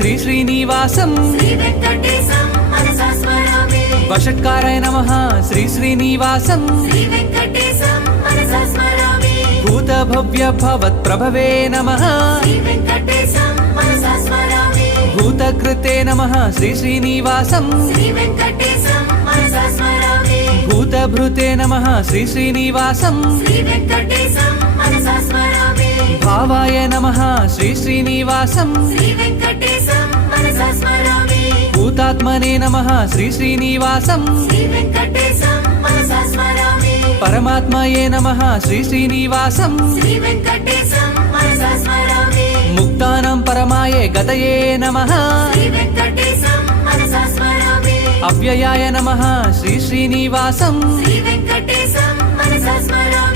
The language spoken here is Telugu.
శ్రీ శ్రీనివాసం శ్రీవేంకటేశం మనసా స్మరామి వషట్కారాయ నమః శ్రీ శ్రీనివాసం శ్రీవేంకటేశం మనసా స్మరామి భూత భవ్య భవత్ ప్రభవే నమః శ్రీవేంకటేశం మనసా స్మరామి భూతకృతే నమః శ్రీ శ్రీనివాసం శ్రీవేంకటేశం మనసా స్మరామి భూతభృతే నమః శ్రీ శ్రీనివాసం శ్రీవేంకటేశం మనసా స్మరామి భావాయ నమః శ్రీ శ్రీనివాసం శ్రీవేంకటేశం మనసా స్మరామి భూతాత్మనే నమః శ్రీ శ్రీనివాసం శ్రీవేంకటేశం మనసా స్మరామి పరమాత్మయే నమః శ్రీ శ్రీనివాసం శ్రీవేంకటేశం మనసా స్మరామి ముక్తానాం పరమాయే గతయే నమః శ్రీవేంకటేశం మనసా స్మరామి అవ్యయాయ నమః శ్రీ శ్రీనివాసం శ్రీవేంకటేశం మనసా స్మరామి